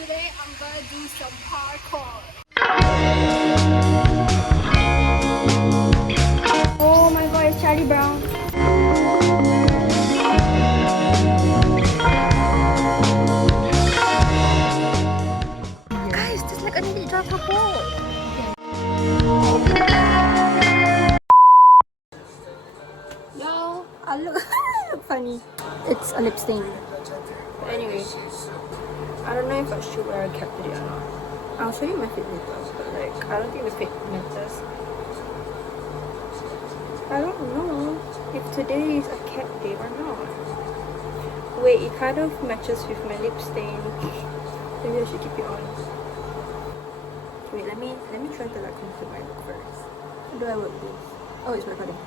Today I'm gonna do some parkour. Oh my god, it's Charlie Brown. Guys, there's like an elite driver boat. Yo, I look funny. It's a lip stain. But anyway, I don't know if I should wear a cap today or not. I'll show you my fit later, but like, I don't think the fit matters. I don't know if today is a cap day or not. Wait, it kind of matches with my lip stain. Maybe I should keep it on. Wait, let me try to like complete my look first. How do I work this? Oh, it's recording.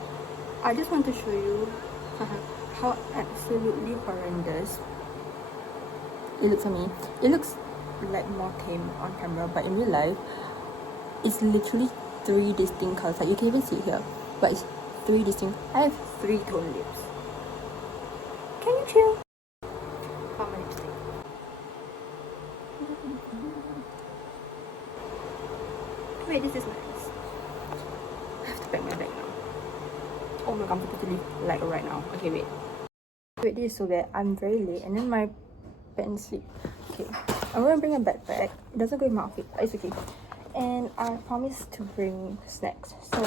I just want to show you how absolutely horrendous it looks on me. It looks like more tame on camera, but in real life it's literally 3 distinct colors. Like you can even see it here, but it's 3 distinct. I have 3 tone lips. Can you chill? Found my lipstick. Wait, this is nice. I have to pack my bag now. Oh my god, I'm completely like right now. Okay, wait. Wait, this is so bad. I'm very late and then my pants slip. Okay, I'm gonna bring a backpack. It doesn't go with my outfit, but it's okay. And I promised to bring snacks. So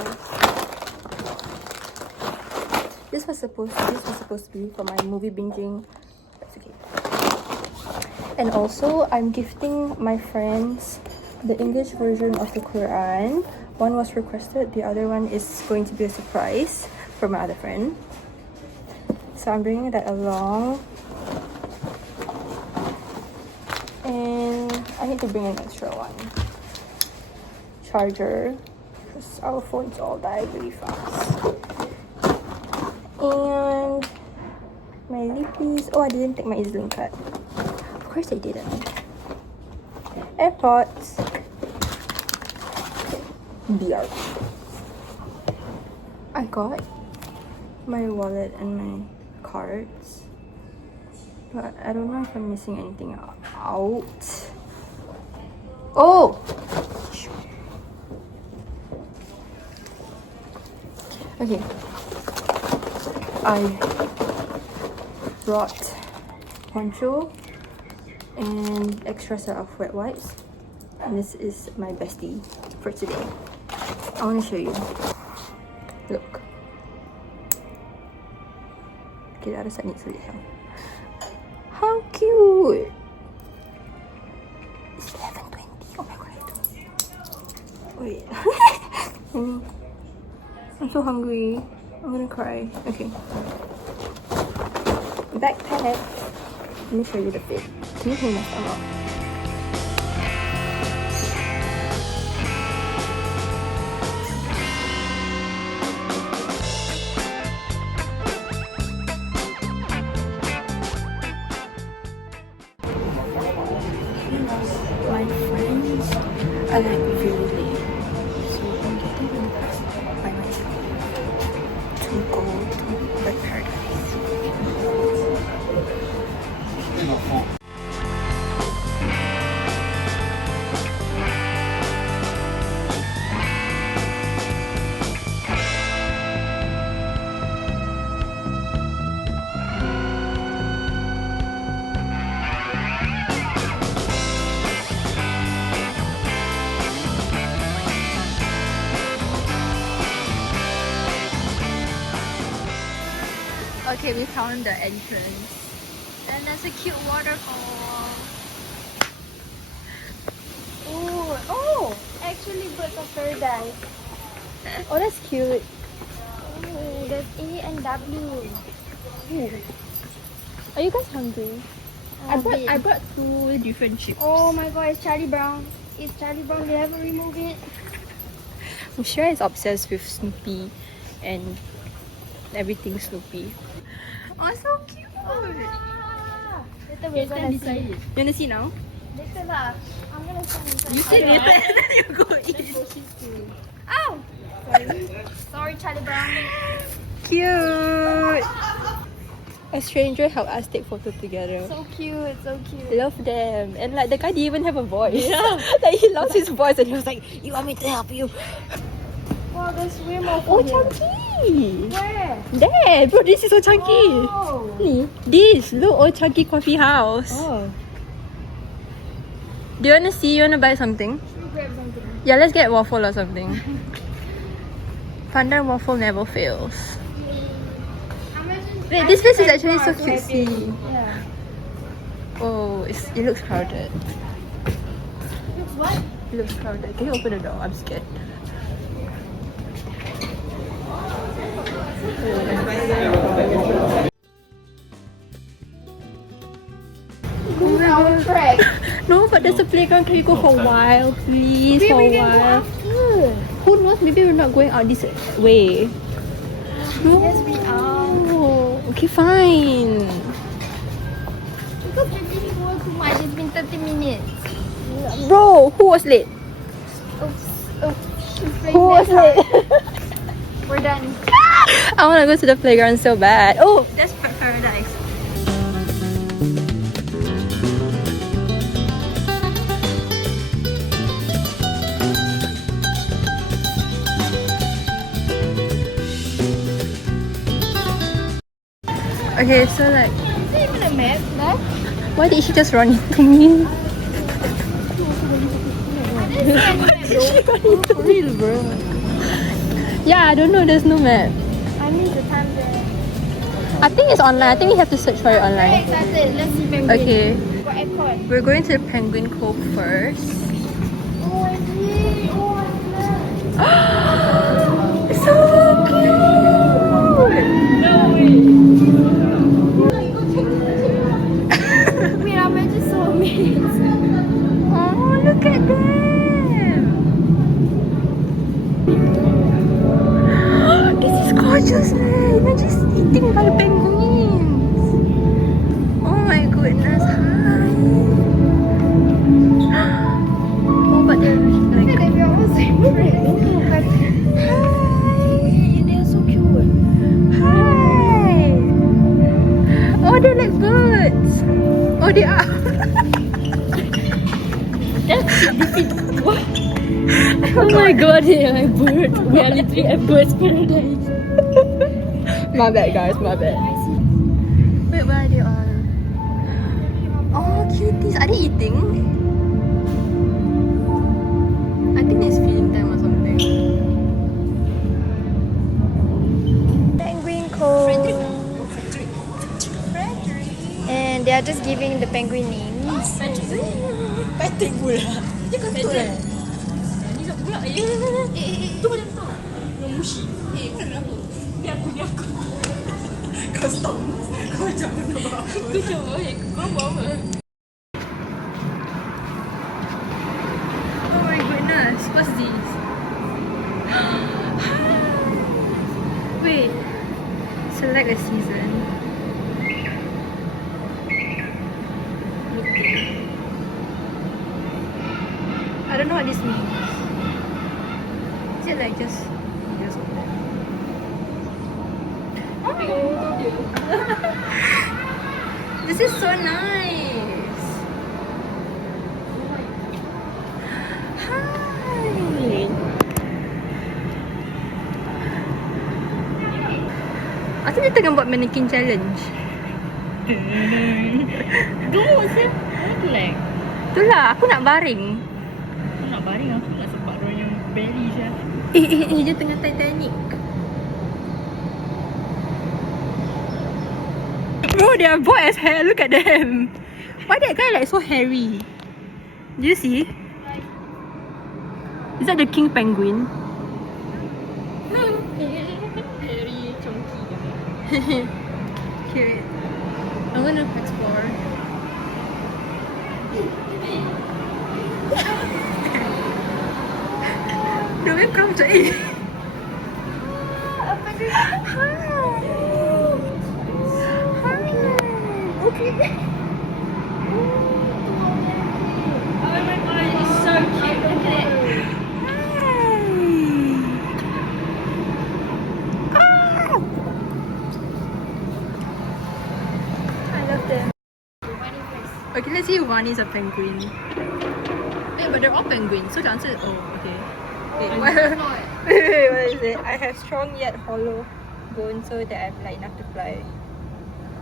this was supposed to be for my movie binging. That's okay. And also, I'm gifting my friends the English version of the Quran. One was requested, the other one is going to be a surprise for my other friend. So I'm bringing that along. And I need to bring an extra one. Charger, because our phones all die really fast. And my lippies. Oh, I didn't take my EasyLink card. Of course I didn't. AirPods. BR. I got my wallet and my cards, but I don't know if I'm missing anything out. Oh! Okay. I brought poncho and extra set of wet wipes. And this is my bestie for today. I want to show you. Look. Okay, the other side needs a little. How cute! It's 11:20. Oh my god. Wait. I'm so hungry. I'm gonna cry. Okay. Backpack. Let me show you the fit. Can you hold my thumb up? My friends are like really late, so I'm getting in the bus by myself to go to Bird Paradise. Okay, we found the entrance. And there's a cute waterfall. Oh, actually birds of paradise. Oh, that's cute. Oh, there's A and W. Ooh. Are you guys hungry? I brought 2 different chips. Oh my god, it's Charlie Brown. It's Charlie Brown, they haven't removed it. Mushira is obsessed with Snoopy and everything Snoopy. Oh, so cute! Later we're gonna see. You wanna see now? Later lah. I'm gonna see. You see later and then you go eat. Ow! Sorry. Sorry, Charlie Brown. Cute! A stranger helped us take photo together. So cute, so cute. Love them. And like the guy didn't even have a voice. Yeah. Like he lost his voice and he was like, you want me to help you? Wow, there's way more Oh, for here. chunky! Where? There! Bro, this is so chunky! Oh. Ni, this! Look, Old Chunky Coffee House. Oh. Do you wanna see? You wanna buy something? Should we grab something? Yeah, let's get waffle or something. Pandan waffle never fails. Wait, this place is actually so cutesy. Yeah. Oh, it looks crowded. Looks what? It looks crowded. Can you open the door? I'm scared. Who's our track? No, but there's a playground. Can you go for a while, please? Maybe For we a can go while. after. Who knows? Maybe we're not going out this way. No. Yes, we are. Okay, fine. Because we didn't go too much. It's been 30 minutes. Bro, who was late? Oh, Who was late? We're done. I want to go to the playground so bad. Oh, that's paradise. Okay, so like, Is there even a map left? why did she just run into me? Why Did she run into me? real, bro. Yeah, I don't know. There's no map. I miss the time there. I think it's online. I think we have to search for it Very online. excited. Let's see penguin. Okay, Got aircon. we're going to Penguin Cove first. Oh, I see. Oh, I love. So cute! No way. Wait, I'm just so amazed. Oh, look at them! This is gorgeous, man! Imagine just eating by penguins! Oh my goodness, hi! Oh, but they're Look like... at them. We're almost separate. Hi! They're so cute! Hi! Oh, they're like birds! Oh, they are! Oh my god, they are a bird. We are literally a bird's paradise. My bad, guys, my bad. Wait, where are they all? Oh, cuties. Are they eating? I think it's feeding time or something. Penguin Cove. And they are just giving the penguin names. Patik pula. Dia kentut eh. Ni tak pula. Tu macam tu. Yang mushi. Kau nak apa? Ni aku. Kau stop. Kau macam mana buat apa? Aku cuba. Kau buat apa? Oh my goodness. What's this? Wait. Select a season. I don't know what this means. Is it like just This is so nice. Hi. I think dia tengah buat mannequin challenge. Gemuk sih. Aku like. Itulah, aku nak baring. Aku nak baring aku nak sebab dia yang belly je. Dia tengah Titanic. Bro, they are bored as hell. Look at them. Why that guy like so hairy? Do you see? Is that the king penguin? Very chunky. Okay, wait. I'm gonna explore. Dia welcome to it. Apa dia? Hi. Okay. Oh my god, it's so cute. Look at it. Hi. Ah. Actually, one is a penguin. Wait, but they're all penguins, so the answer is okay. Wait, what? Wait, what is it? I have strong yet hollow bones so that I'm light enough to fly.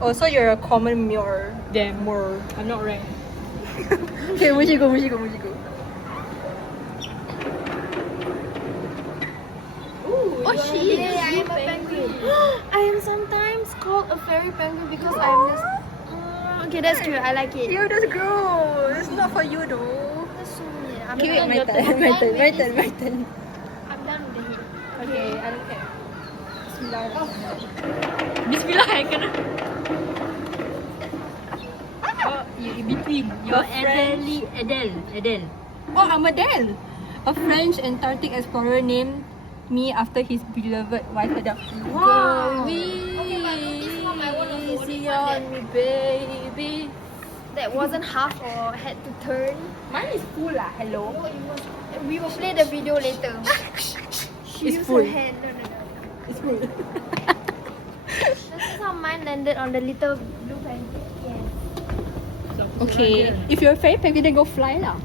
Oh, so you're a common Muir. Damn. Moor. I'm not right. Okay, Mushigo. Ooh, Oh, she is. I am a penguin. I am sometimes called a fairy penguin because I'm just. Okay, that's cute. I like it. Ew, that's gross. It's not for you though. That's so weird. I'm Okay, done. wait, my turn. I'm done with the head. Okay, I don't care. Bismillah. Bismillah, I kena. Oh, you in between. You're Adele. Oh, I'm Adele. A French Antarctic explorer named me after his beloved wife Adele. Wow. Okay, but this one I want to hold Easy it one on me, baby. that wasn't half or had to turn. Mine is full lah. Hello. No, it was. We will play the video later. She It's used full. her hand. No. It's full. This is how mine landed on the little blue pancake. Yeah. Okay, if you're a fairy penguin, then go fly lah.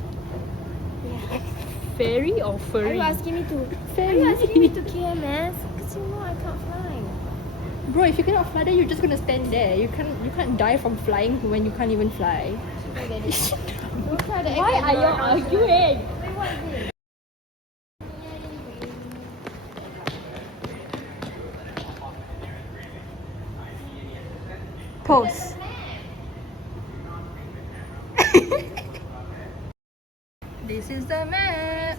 Fairy or Are furry? you asking me to? Are you asking me to KMS? Because you know I can't fly. Bro, if you cannot fly, then you're just gonna stand there. You can't die from flying when you can't even fly. Forget it. Don't try to Why act are like you you're not arguing? sure. Wait, what is it? Pose. This is the map.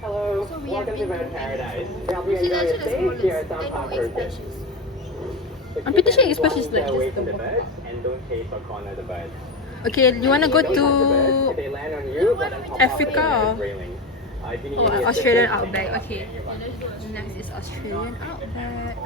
Hello, So we welcome have to been Bird Paradise. We hope you This is enjoy your actually the stay here at smallest. South I Park know Bird. 8 splashes. I'm pretty sure it's Keep like away just from the the ball. birds and don't chase or corner the birds. Okay, you wanna go Don't touch the birds. If to they land on you, let them pop Africa off or- the railing. If you need any Australian assistance, outback? then Okay. you're welcome. Next is Australian outback.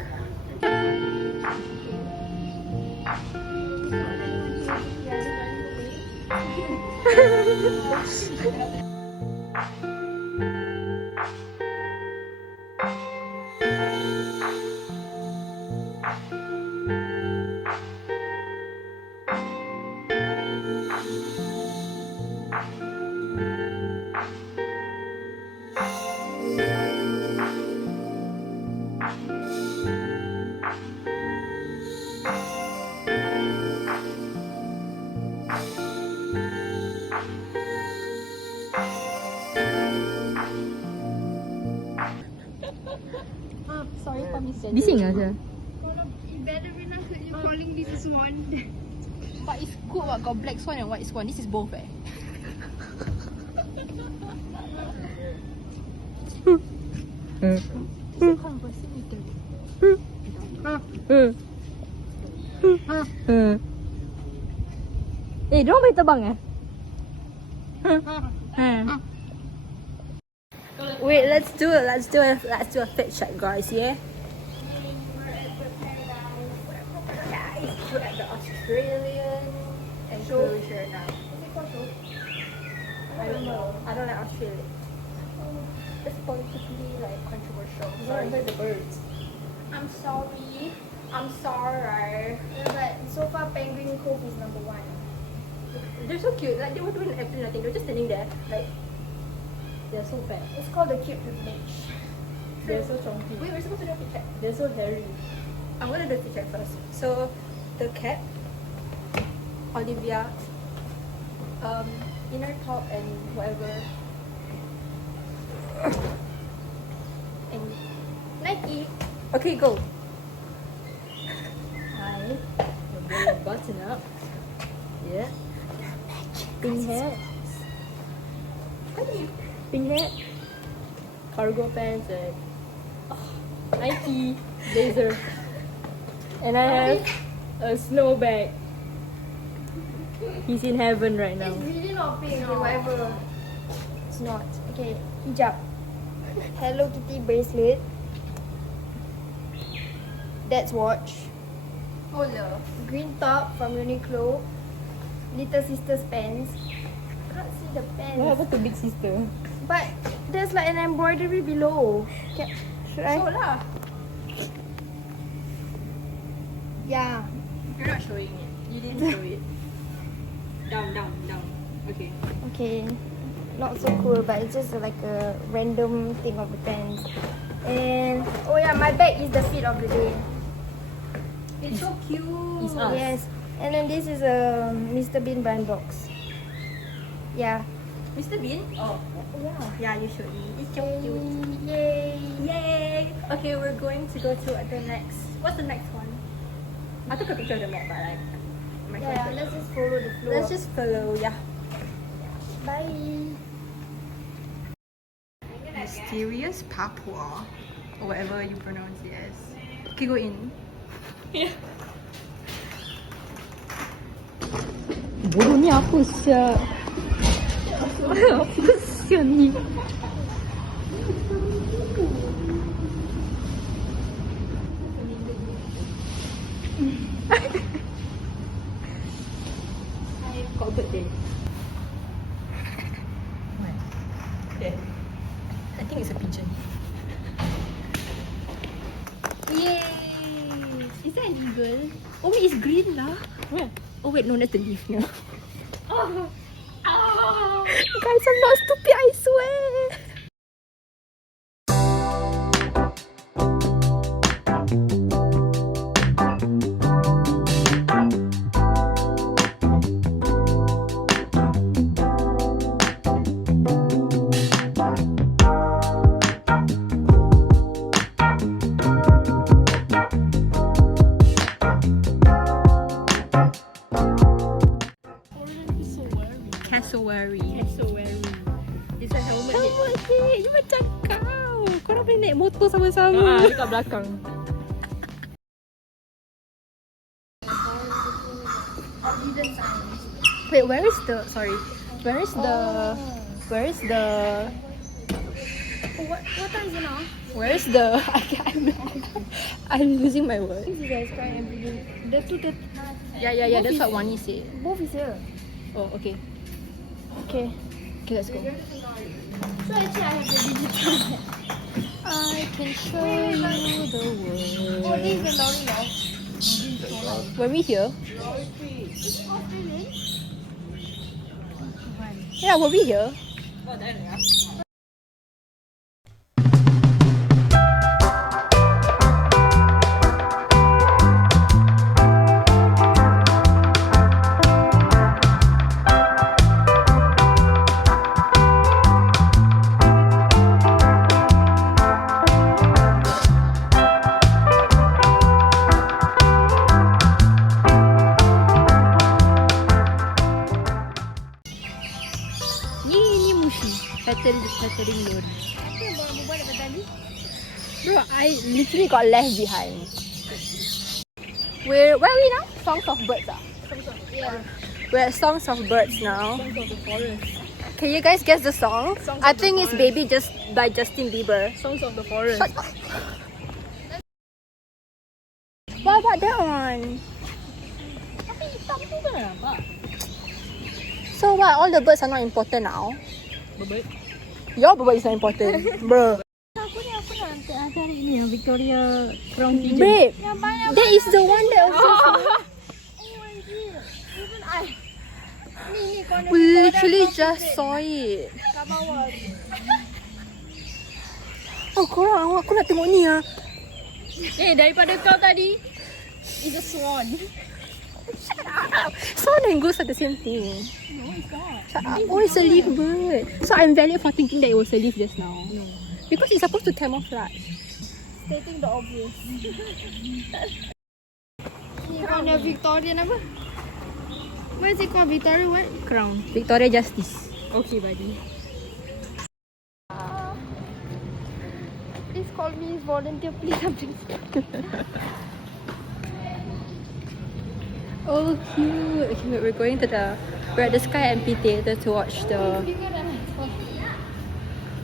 Sorry for missing. Bising lah saya. You better be not you calling this a swan. But it's good what got black swan and white swan. This is both eh. Diorang boleh terbang eh? Wait, let's do a fit check, guys. Yeah. Guys, we're at the Australian enclosure now. I don't know. I don't like Australia. It's politically like controversial. Sorry. By the birds. I'm sorry. I'm sorry. But so far, Penguin Cove is number 1. They're so cute. Like they were doing absolutely nothing. They were just standing there. Like they're so fat. It's called the cute privilege. They're so chunky. Wait, we're supposed to do a fit check. They're so hairy. I'm gonna do a fit check first. So the cat, Olivia, inner top and whatever. And Nike. Okay, go. Hi. Your button up. Yeah. Pink hat. Pink hat. Cargo pants and Nike blazer. And I have a snow bag. He's in heaven right now. It's really not pink. Okay, whatever. It's not. Okay, hijab. Hello Kitty bracelet. Dad's watch. Oh no. Green top from Uniqlo. Little sister's pants. Can't see the pants. What happened to big sister? But there's like an embroidery below. Should I? So lah. Yeah. You're not showing it. You didn't show it. Down. Okay. Okay, not so cool, but it's just like a random thing of the pants. And oh yeah, my bag is the fit of the day. It's so cute. It's us. Yes, and then this is a Mr. Bean brand box. Yeah. Mr. Bean? Oh. Yeah. Yeah, you showed me. It's so cute. Yay! Yay! Okay, we're going to go to the next. What's the next one? I took a picture of the map, but like. My Yeah, friend- let's just follow the flow. Let's just follow, yeah. Bye. Mysterious Papua, or whatever you pronounce it as. Okay, go in. Bodoh ni apa sia? Apa sia ni? Got a birthday. Okay. I think it's a pigeon. Yay! Is that an eagle? Oh wait, it's green lah. Where? Oh wait, no, that's the leaf now. Oh. Guys, I'm not stupid, I swear. Cassowary. It's a helmet. Helmet ni, you macam kau. Korang boleh naik motor sama-sama. Dekat belakang. Wait, where is the? Sorry, where is the? Where is the? What time is it now? Where is the? I'm losing my words. You guys crying every day. The two, Yeah. That's what Wani said. both is here. Oh, okay. Okay. Okay, let's go. So actually, I have the digital. I can show you the world. Oh, this is the lorry now. Were we here? It's Australian. Yeah, were we here? Ni Mushi. Pattering load. Apa yang bawa berbual dekat tadi? Bro, I literally got left behind. Where are we now? Songs of Birds. Yeah. We're at Songs of Birds now. Songs of the forest. Can you guys guess the song? Songs I of the think it's Forest. Baby Just by Justin Bieber. Songs of the forest. Shut up. What about that one? Tapi hitam tu kan nampak? So what? All the birds are not important now? Berbet. Your bird is not important. Bro. Aku nak cari ni yang Victoria Crown Pigeon. Babe, that is the one that was just... Even I. Ni kau We literally just saw it. kat bawah. Oh korang, aku nak tengok ni ah. Daripada kau tadi is a swan. Shut up. Swan and goose are the same thing. No, it's not. Shut up. Oh, it's a leaf bird. So I'm valid for thinking that it was a leaf just now. No. Because it's supposed to camouflage. Stating the obvious. Ni kau ada Victorian apa? What is it called? Victoria what? Crown. Victoria Justice. Okay, buddy. Please call me as volunteer, please. Oh, cute. Okay, we're at the Sky Amphitheater to watch the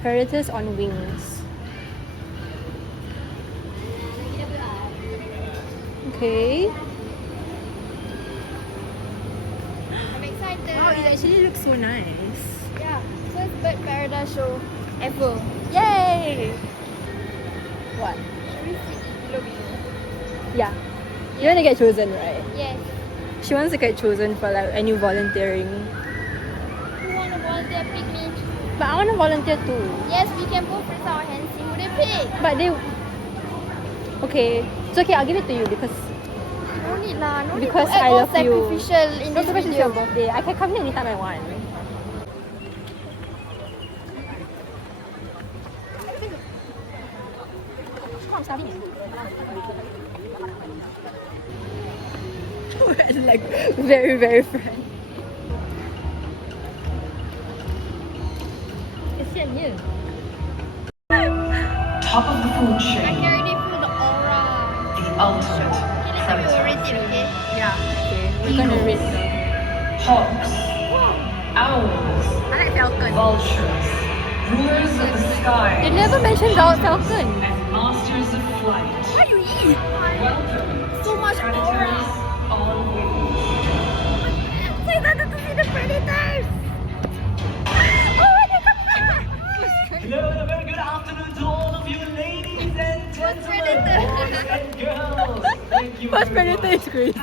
Predators on Wings. Okay. I'm excited. Oh, it actually looks so nice. Yeah, first bird paradise show ever. Yay! What? Should we sit below? Yeah. You want to get chosen, right? Yes. She wants to get chosen for like any volunteering. Who want to volunteer? Pick me. But I want to volunteer too. Yes, we can both raise our hands. See who they pick. But they... Okay. It's okay, I'll give it to you because... No need lah. No Because need to I act all love you. sacrificial in No, this because it's video. your birthday. I can come here anytime I want. We're like very, very friends. Kesian dia. Top of the food I chain, can already feel the aura. the ultimate Okay, later we will rate predators. it, okay? Yeah. Okay, we're gonna rate them. Hawks, owls, I like Falcon. vultures, rulers of the They sky, never mentioned Falcon. and masters of flight. What do you eat? Welcome, So much aura. predators on wing. So excited to see the predators. Hello and a very good afternoon to all of you ladies and gentlemen, predator? boys and girls. Thank you First very Predator much. is crazy.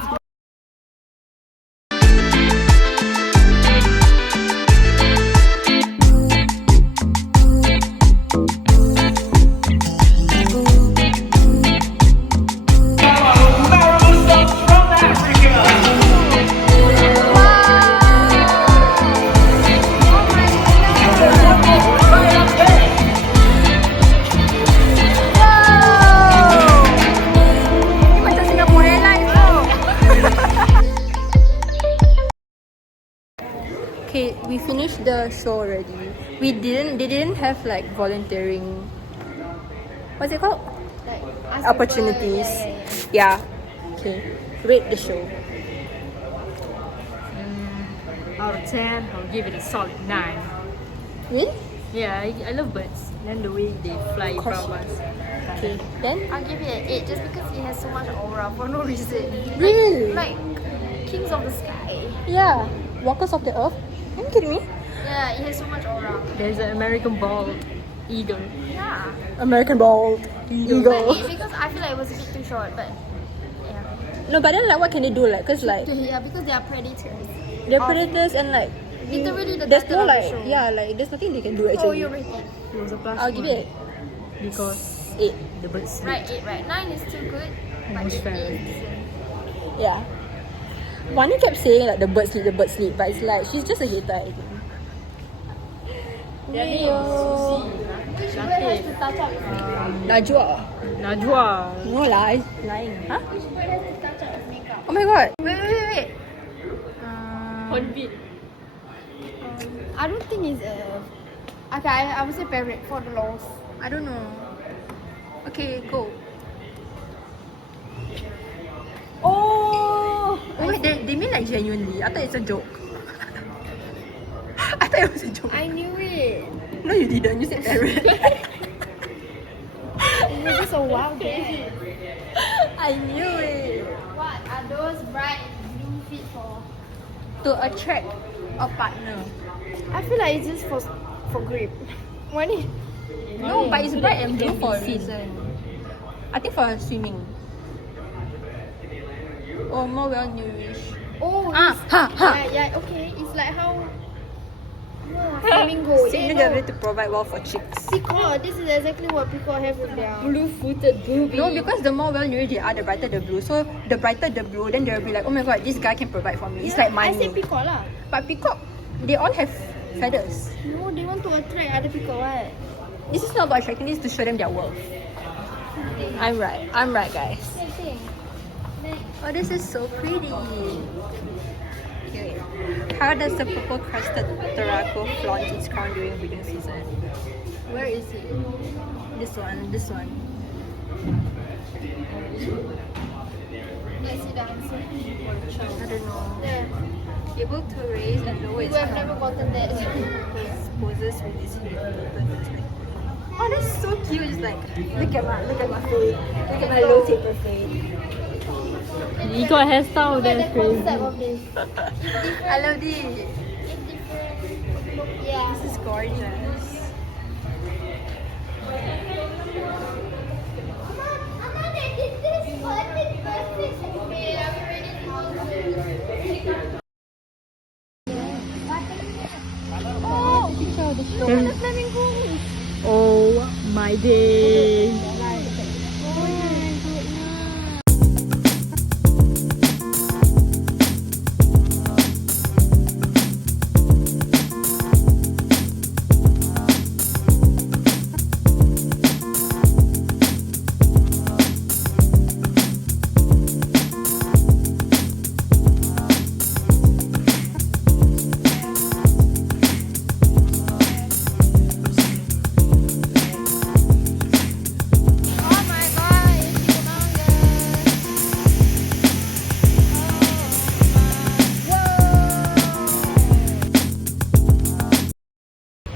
Marabouts from Africa. Macam Singapore Airlines tau. Okay, we finished the show already. They didn't have like volunteering. What's it called? Like, ask Opportunities. people, Yeah. Okay. Rate the show. Out of 10, I'll give it a solid 9. Really? Yeah, I love birds. Then the way they fly course. from us. Okay. Then? I'll give it an 8 just because it has so much aura for no reason. Really? Like Kings of the Sky. Yeah. Walkers of the Earth. Are you kidding me? Yeah, it has so much aura. There's an American bald eagle. Yeah. American Bald But Eagle. 8 because I feel like it was a bit too short, but yeah. No, but then like what can they do? Like, cause like Yeah, because they are predators. they're predators and like Literally the there's title no of the like show. yeah like there's nothing they can do Oh, actually. you rate it. It was a plus I'll give it because 8. the birds sleep. Right, 8, right. 9 is too good, but Almost 8 fair. is decent. Yeah. Wani kept saying like the bird sleep, but it's like she's just a hater. I think. Which bird has to touch up its makeup? Najwa. Najwa. No lah, it's lying. Huh? Which bird has to touch up its makeup? Oh my god. Wait. Hornbill. I don't think it's a... Okay, I would say parrot for the loss. I don't know. Okay, go. Oh! Oh wait, they mean like genuinely. I thought it's a joke. I thought it was a joke. I knew it. No, you didn't. You said parrot. You're just a wild guess. I knew it. What are those bright blue feet for? To attract a partner. I feel like it's just for grip. When it... No, but it's bright and blue for a reason. I think for swimming. Or more well nourished. Oh, Ah, it's- ha, ha. Yeah, okay. It's like how... flamingo. Signal the ability to provide well for chicks. Peacock. This is exactly what peacock have with their... Blue-footed booby. No, because the more well nourished they are, the brighter the blue. So the brighter the blue, then they'll be like, oh my god, this guy can provide for me. It's like I say money. peacock lah. But peacock, they all have feathers. No, they want to attract other peacock, what? This is not about attracting, this is to show them their worth. I'm right, guys. Same thing. Oh, this is so pretty. Okay, how does the purple crested Tarako flaunt its crown during breeding season? Where is it? This one. Let's see the answer. I don't know. Yeah. Able to raise and lower We its have crown. never gotten that. Poses with its Oh, that's so cute. It's like, look at my face. Look at my low taper face. You got a hairstyle, Look at that's the crazy. concept of this. I love this. It's different. Yeah. This is gorgeous. the show. Oh, the flamingo. Oh my day. Oh my god, it's humongous.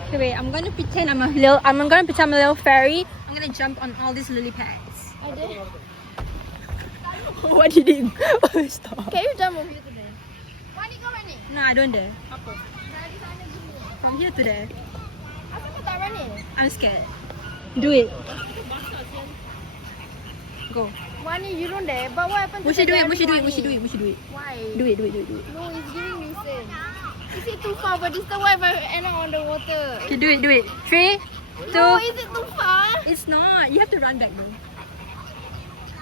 Okay, wait. I'm gonna pretend I'm a little fairy. I'm gonna jump on all these lily pads. What did it? Oh, stop. Can you jump over here today? Wani kau running? No, I don't dare. Dari sana gini. From here to there. Apa kau tak running? I'm scared. Do it. Go. Wani, you don't dare. But what happened to We should do it. the We should do it. Wani? We should do it. We should do it. Why? Do it. Do it. Do it. Do it. No, it's giving me sin. Is it too far? But this the what if I end up on the water? Okay, do it. Do it. 3, 2. No, is it too far? It's not. You have to run back though.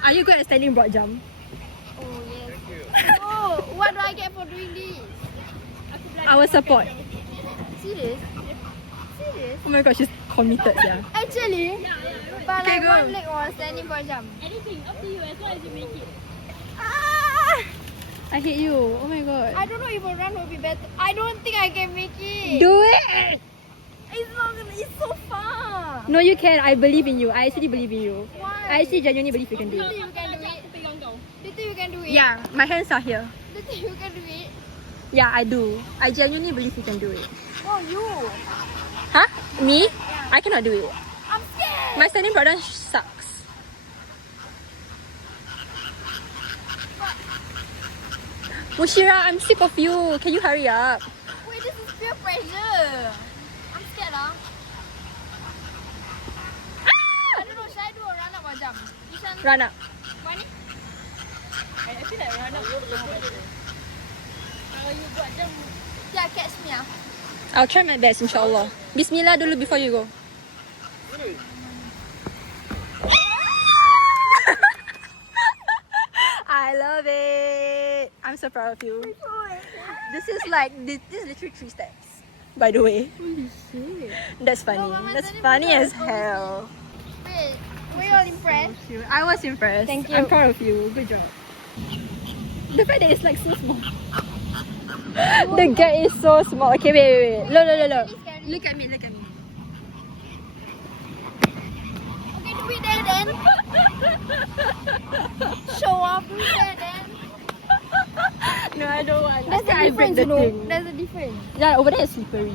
Are you good at standing broad jump? Oh yes. Oh, what do I get for doing this? Our support. Serious? Serious? Oh my god, she's committed, yeah. Actually? But Okay, like go. one leg was standing for jump. Anything, up to you as long as you make it. Ah! I hate you. Oh my god. I don't know if a run will be better. I don't think I can make it. Do it! It's not gonna, it's so far. No, you can. I believe in you. I actually believe in you. Why? I actually genuinely believe you can do Do you it. think you can do it? Do you think you can do it? Yeah, my hands are here. Do you think you can do it? Yeah, I do. I genuinely believe you can do it. Oh, you. Huh? Me? I cannot do it. I'm scared. My standing broad jump sucks. Mushira, I'm sick of you. Can you hurry up? Wait, this is peer pressure. I'm scared lah. I don't know, should I do a run up or jump? Which one? Run up. Wani? I feel like run up. Kalau you buat jump, Yeah, catch me ah. I'll try my best, inshallah. Bismillah dulu before you go. I love it. I'm so proud of you. This is like this is literally 3 steps. By the way. That's funny. No, but my That's standing funny broad as is hell. Wait, were you all impressed? I was impressed. Thank I'm you. proud of you. Good job. The fact that it's like so small. The gap is so small. Okay, wait. Look. Look at me. Okay, do it there then. Show off, do it there then. No, I don't want. There's After a I break difference, the you know. thing. There's a difference. Yeah, over there is slippery.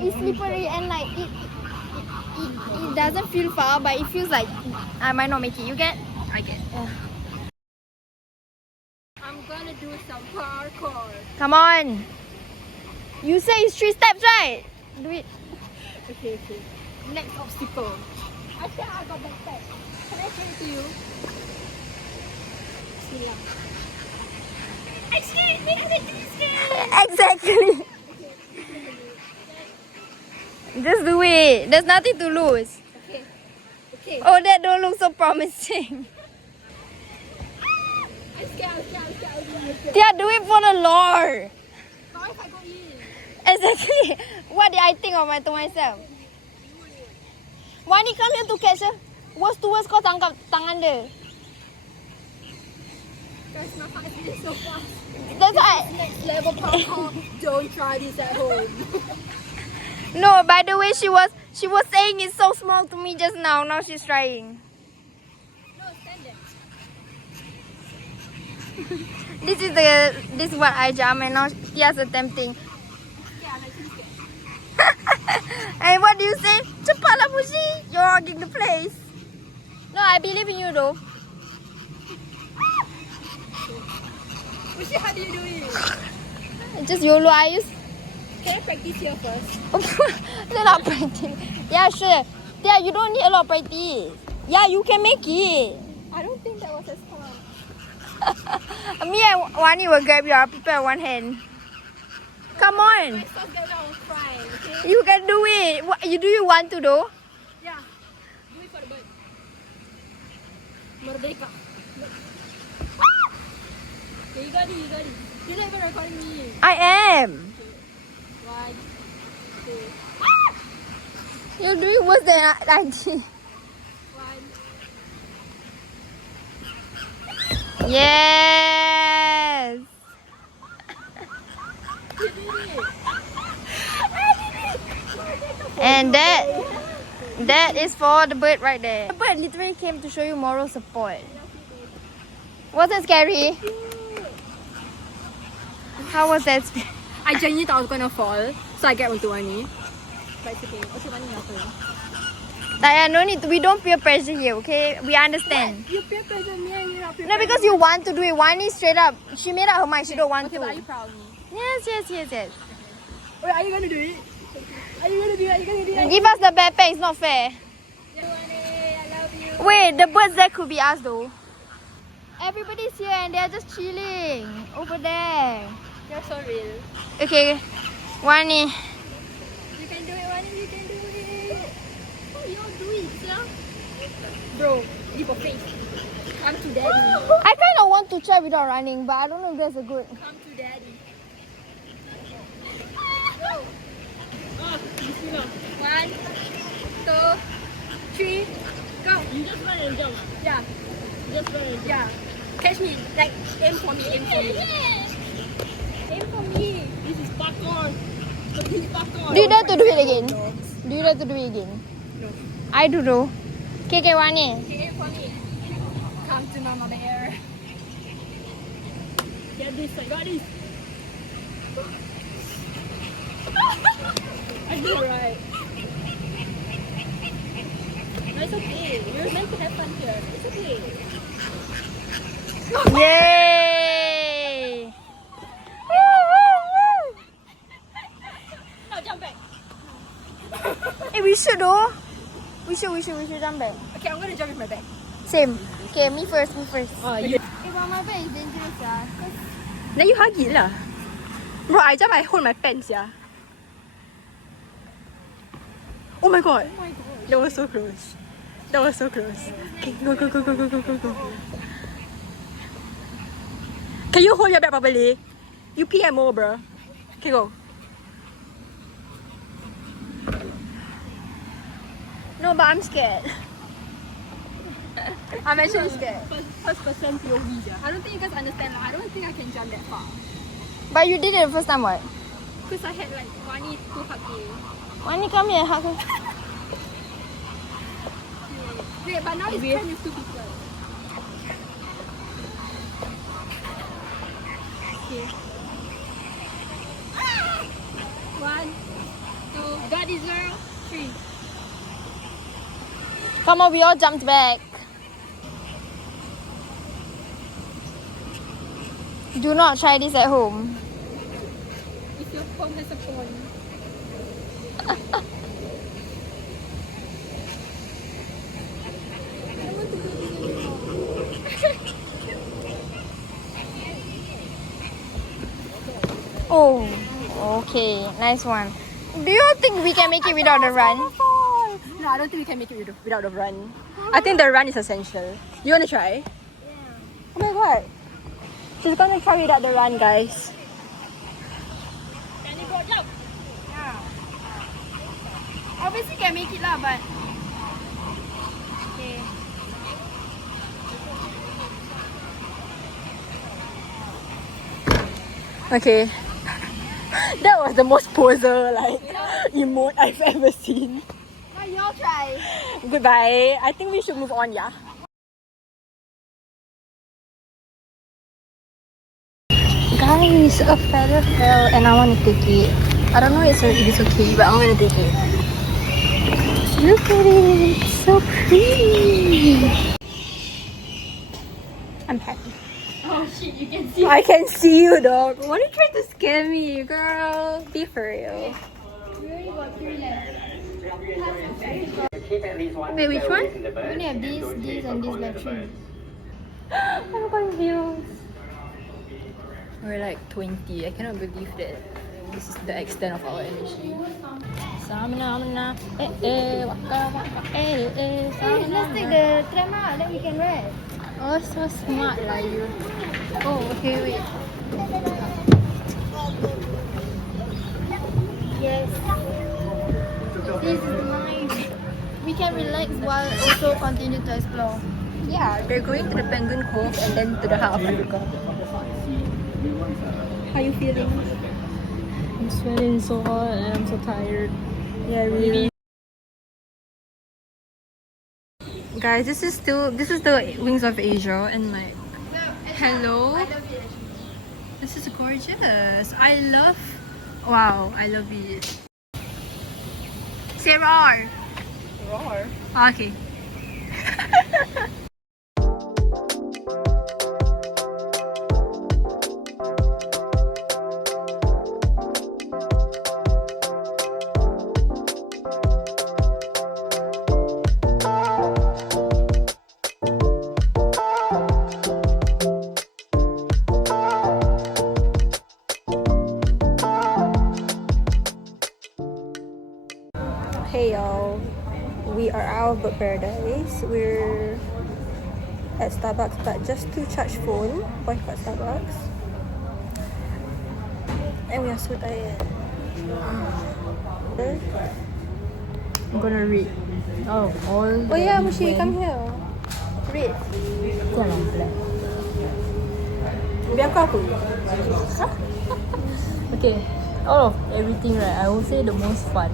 It's slippery and like it doesn't feel far, but it feels like I might not make it. You get? I get. I'm gonna do some parkour. Come on. You say it's 3 steps, right? Do it. Okay. Next obstacle. I said I got backpack. Can I show it to you? Bismillah. Excuse me, I'm scared. Exactly. Just do it. There's nothing to lose. Okay. Oh, that don't look so promising. I'm scared. Tia, do it for the Lord. How if I go in? Exactly. What did I think to myself? Wani, come here to catch her. Worst to worst, kau tangkap tangan dia. Guys, my heart is beating so fast. That's why. Next level parkour. Don't try this at home. No, by the way, she was saying it's so small to me just now. Now she's trying. No, stand there. This is what I jump and now Tia's attempting. Yeah, I'm actually scared. And what do you say? Cepatlah Pushi, you're hogging the place. No, I believe in you though. Mushi, how do you do it? Just YOLO. I use. Can I practice here first? Then I'll practice. Yeah, sure. Yeah, you don't need a lot of practice. Yeah, you can make it. I don't think that was as fun. Me and Wani will grab you. I'll prepare one hand. Come on. You can do it. Do you want to do? Yeah. Do it for the bird. Merdeka. Okay, you got it, you got it. You're not even recording me. I am. 1, 2, You're doing worse than I did. 1. Yes. And that is for the bird right there. The bird literally came to show you moral support. Was it scary? How was that? I genuinely thought I was gonna fall, so I get onto Wani. But it's okay. Okay, Wani, your turn. Taya, no need. We don't peer pressure here, okay? We understand. You peer pressure me and you're not peer No, because you want to do it. Wani straight up. She made up her mind. She don't want Okay, to. but are you proud of me? Yes. Wait, are you gonna do it? Are you gonna do it? Are you gonna do it? Give us the backpack. It's not fair. Wani, I love you. Wait, the birds there could be us though. Everybody's here and they're just chilling over there. You're so real. Okay, Wani. You can do it, Wani. You can do it. Oh, you don't do it, yeah? Bro, give a face. Come to daddy. I kind of want to try without running, but I don't know if that's a good. Come to daddy. 1, 2, 3, go. You just run and jump. Yeah, Just run and jump. yeah. Catch me. Like, aim for me, aim for me. Aim for me. This is parkour. Complete parkour. Do you dare to do it again? Do you dare to do it again? No. I do though. Okay, Wani. Okay, aim for me. Come to none of the air. Get this, I got this. I did it right. No, it's okay. You're meant to have fun here. It's okay. Yay! Now jump back. Hey, we should though. We should jump back. Okay, I'm gonna jump with my back. Same. Okay, me first. Oh, yeah. Hey, but my back is dangerous, ah. Then you hug it lah. Bro, I jump, I hold my pants, yeah. Oh my god. That was so close. That was so close. Okay, go. Can you hold your back properly? You PMO, bro. Okay, go. No, but I'm scared. I'm actually scared. First person POV. I don't think you guys understand. I don't think I can jump that far. But you did it the first time, what? Because I had like Wani to hug me. Wani, come here, hug her. Wait, but now it's 10 with 2 people. Okay. 1, 2, got this girl. 3. Come on, we all jumped back. Do not try this at home. If your phone has a phone. Oh, okay, nice one. Do you think we can make it without the run? No, I don't think we can make it without the run. I think the run is essential. You wanna try? Yeah. Oh my god. She's gonna try without the run, guys. Can you go jump? Yeah. Obviously can make it lah, but okay. Okay. That was the most poser like emote I've ever seen. Now you all try. Goodbye. I think we should move on, yeah. Guys, a feather fell and I want to take it. I don't know if it's okay, but I'm gonna take it. Look at it, it's so pretty. I'm happy. Oh shit, you can see. I can see you, dog. Why are you trying to scare me, girl? Be for real. Wait, which one? We only have these, and these battery. I'm confused. We're like 20. I cannot believe that. This is the extent of our energy. Samana, waka waka, Hey, let's take the tram out, then we can rest. Oh, so smart lah you. Oh, okay, wait. Yes. This is nice. We can relax while also continue to explore. Yeah, they're going to the Penguin Cove and then to the Heart of Africa. How you feeling? I'm sweating so hard and I'm so tired. Yeah, really. Guys, this is the Wings of Asia and like, hello. This is gorgeous. I love it. Say roar. Roar. Okay. Hey y'all, we are out of Bird Paradise. We're at Starbucks, but just to charge phone. Boycott Starbucks. And we are so tired. I'm gonna read. Oh, all. Oh yeah, Mushi, come here. Read. Jangan black. Biar aku. Okay, out of everything, right, I would say the most fun,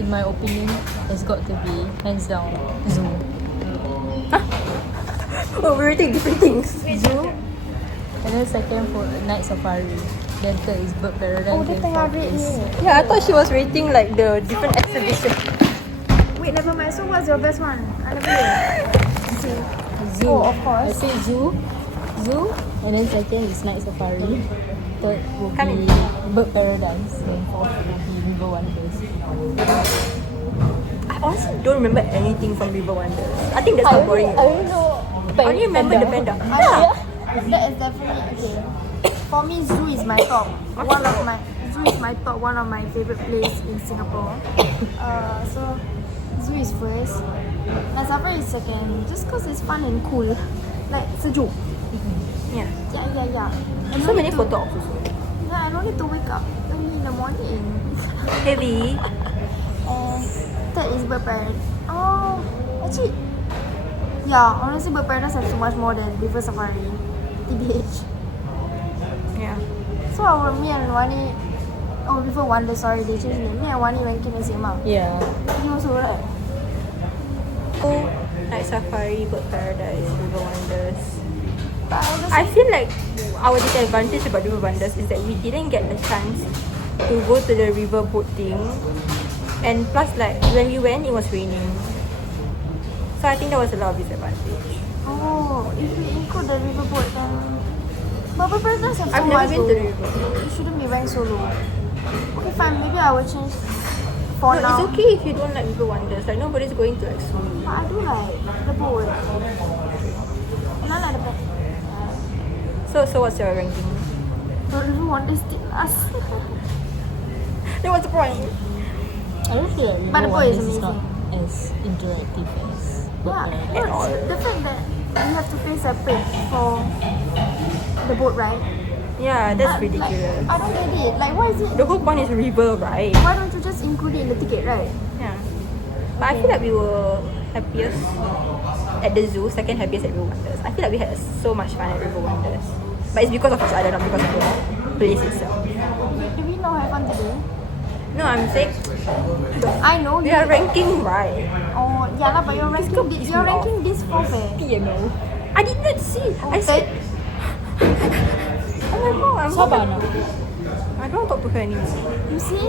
in my opinion, has got to be hands down zoo. Oh, we're reading different things. Zoo, and then second for night safari. Then third is bird paradise. Oh, dia then tengah fourth read is ni. Yeah, I thought she was rating like the different exhibition. Wait, never mind. So what's your best one? I never hear. zoo. Oh, of course. I say zoo, and then second is night safari. Third will Come be bird paradise. Then fourth will be river wonders. I honestly don't remember anything from River Wonders. I think that's how boring. I don't know. I only remember the panda. Yeah. That is definitely okay. For me, zoo is my top. Zoo is my top. One of my favorite place in Singapore. So zoo is first. Night safari is second. Just cause it's fun and cool. Like sejuk. Yeah. Yeah. And So no many need to- photo ops also. Yeah, I don't need to wake up early in the morning. Heavy. And third is bird paradise. Oh, actually, yeah. Honestly, bird paradise have so much more than river safari. TBH. Yeah. So me and Wani, river wonder. Sorry, they changed name. Me and Wani ranking the same. Yeah. You also right? Oh, Night Safari, Bird Paradise, River Wonders. But I feel like our disadvantage about River Wonders is that we didn't get the chance to go to the river boat thing. And plus, like, when we went, it was raining. So I think that was a lot of disadvantage. oh, if we include the river boat, then but bird paradise have so I've never much. been to the river. You shouldn't be ranked so low. Okay, fine. Maybe I will change for No, now. it's okay if you don't like River Wonders. Like, nobody's going to like swim. But I do like the boat. And I like the boat. So what's your ranking? The river wonder still last. Then what's the point? I don't feel like But the river boat is wonders is not amazing. as interactive as bird Yeah, paradise. the fact that you have to pay separate for the boat ride. Yeah, that's Like, ridiculous. I don't get it. Like, why is it? The whole point is river, right? Why don't you just include it in the ticket, right? Yeah. But I feel like we were happiest at the zoo, second happiest at River Wonders. I feel like we had so much fun at River Wonders. But it's because of each other, not because of the place itself. Do we not have fun today? No, I'm saying I know we you. are ranking right. Oh, yeah lah, but you're ranking. This You're me off. ranking this fourth, eh? You know. I did not see. Oh, I said, oh my god, I'm Sabar not. nak. I don't want to talk to her anymore. You see?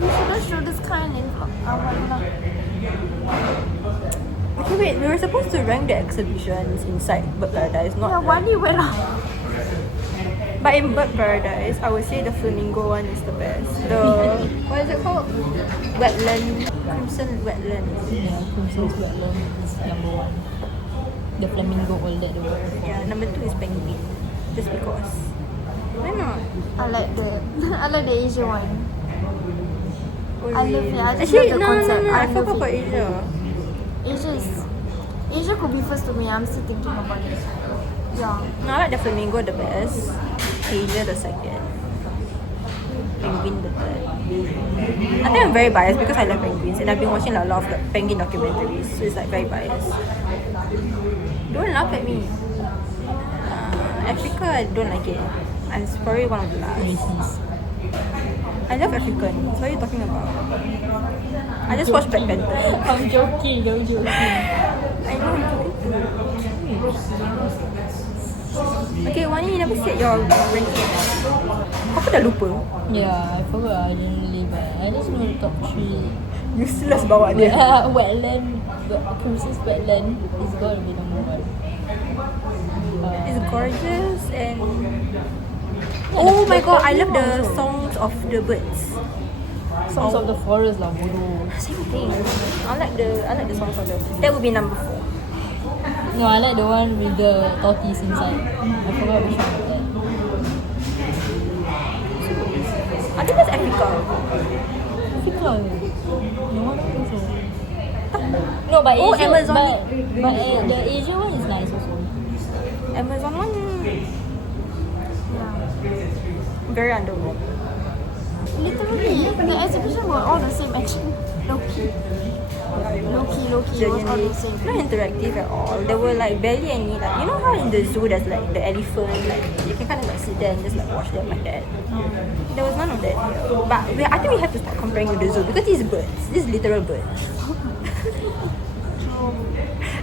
You shouldn't show this kind in Okay, wait, we were supposed to rank the exhibitions inside Bird Paradise, not Yeah, like- Wani went up. But in Bird Paradise, I would say the flamingo one is the best. The what is it called? Wetland, crimson wetland. Yeah, Crimson's Wetland is number one. The flamingo all that the waterfall. Yeah, number 2 is penguin, just because. Why not? I like the Asia one. Oh, I love it. I just Actually, love the no, concept. I love forgot it. about Asia. Asia could be first to me. I'm still thinking about it. Yeah. No, I like the flamingo the best. Asia the second. Penguin the third. I think I'm very biased because I love penguins and I've been watching a lot of like, penguin documentaries, so it's like very biased. Don't laugh at me. Africa, I don't like it. It's probably one of the last. I love Africans. What are you talking about? I just watched Black Panther. I'm joking. I know I'm joking too. Okay, Wani, you never said your ranking. Aku dah lupa. Yeah, I forgot. I didn't really, but I just know the top 3. Useless bawa dia. Yeah, wetland, cruises wetland is gotta be number 1. It's gorgeous and oh my god, I love the songs of the birds. Songs of the Forest lah, bodoh. Same thing. I like the songs of the. That would be number 4. No, I like the one with the tortoise inside. I forgot which one was that. I think that's Africa. Africa. No, I don't think so. No, but Oh, Asia, Amazon. but the Asia one is nice also. Amazon one. Yeah. Very underrated. Literally, the exhibition were all the same actually. Low-key. Low-key, it was all Genuinely the same. not interactive at all. There were like barely any like you know how in the zoo there's like the elephant like you can kind of like sit there and just like watch them like that. There was none of that here. But I think we have to start comparing with the zoo because these birds, these literal birds.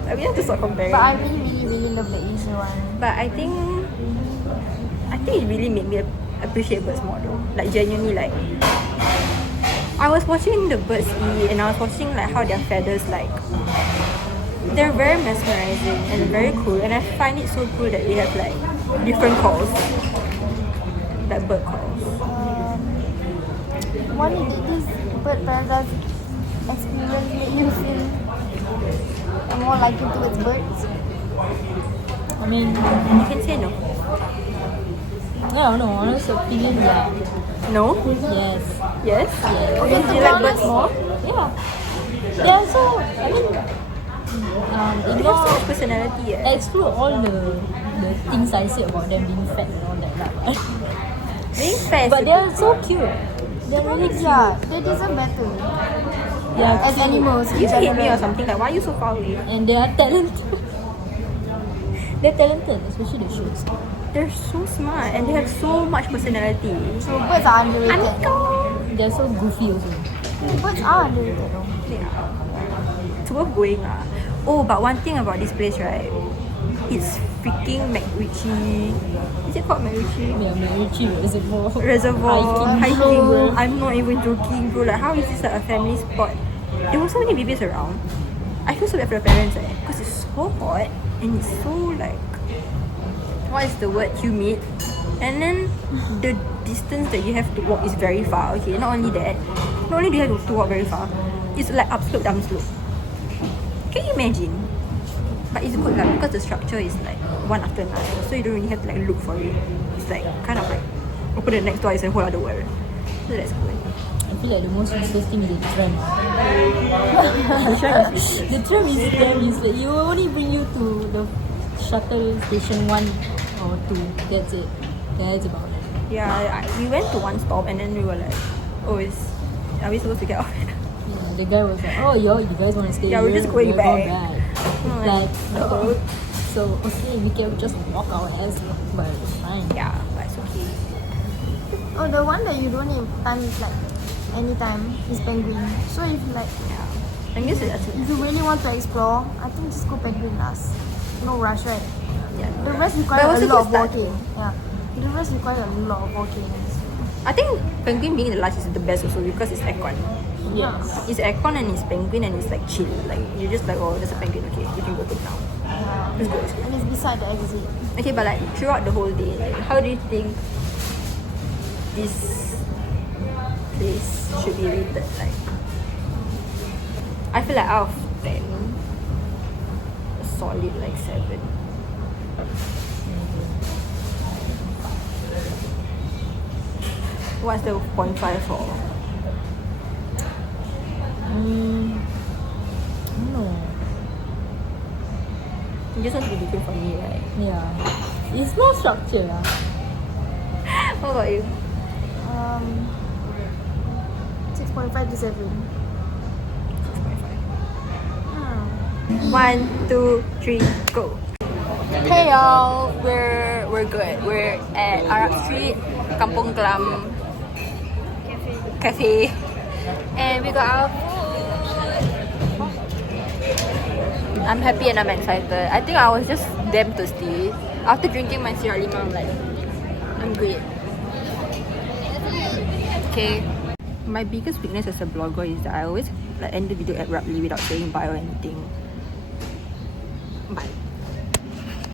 Like, we have to start comparing. But I really love the Asia one. But I think it really made me appreciate birds more though. Like genuinely like I was watching the birds eat and I was watching like how their feathers like they're very mesmerizing and very cool and I find it so cool that they have like different calls. Like bird calls. What did this bird paradise experience make you feel more liking towards birds? I mean, You can say no. no, honest opinion, yeah. No? Yes. Yes? Yeah. Okay, do you like birds more? Yeah. They are so, I mean, They have so ignore, much personality. exclude all the things I said about them being fat and all that lah. Being fair. But they are so cute. They're really cute. Yeah, they deserve better. They are As cute. animals, in You hate me or general. something like why are you so far away? And they are talented. They're talented, especially the shoes. They're so smart and they have so much personality. So birds are underrated. Anika! They're so goofy also. Birds are underrated though. Yeah. It's worth going lah. Oh, but one thing about this place, right? It's freaking McRitchie. Is it called McRitchie? Yeah, MacRitchie Reservoir. Reservoir Hiking. hiking. I'm not even joking, bro. Like, how is this like a family spot? There were so many babies around. I feel so bad for the parents, because it's so hot and it's so like, what is the word? Humid. And then the distance that you have to walk is very far. Okay, not only that, not only do you have to walk very far, it's like upslope, downslope. Can you imagine? But it's good lah because the structure is like one after another, so you don't really have to like look for it. It's like kind of like open the next door, it's a whole other world. So that's good. I feel like the most useless thing is the tram. The The tram is damn useless. It will only bring you to the shuttle station 1 or 2. That's it. That's about it. Yeah, we went to one stop and then we were like, oh, are we supposed to get off? Yeah, the guy was like, oh, you guys want to stay Yeah, here? we're just going We're going back. back. Like, so, okay, we can just walk our ass, but it's fine. Yeah, but it's okay. Oh, the one that you don't need time is like anytime is penguin. So if like I guess that's it. if you really want to explore, I think just go penguin last. No rush, right? Yeah. The rest But require also a lot of good start. walking. Yeah. The rest require a lot of walking. I think penguin being the last is the best also because it's aircon. Yes. It's aircon and it's penguin and it's like chill. Like you're just like, oh, there's a penguin. Okay, we can go put now. It's good. It's good. And it's beside the exit. Okay, but like throughout the whole day, like how do you think this place should be rated? Like, I feel like out of 10, a solid like 7. What's the 0.5 for? I don't know. You just want to be different from me, right? Yeah. It's more structured. What about you? 6.5 to 7. 1, 2, 3, go. Hey y'all, we're good. We're at Arab Street, Kampung Glam Cafe, and we got our food. I'm happy and I'm excited. I think I was just damn thirsty. After drinking my Sierra Lima, I'm like, I'm great. Okay. My biggest weakness as a blogger is that I always like end the video abruptly without saying bye or anything. Bye.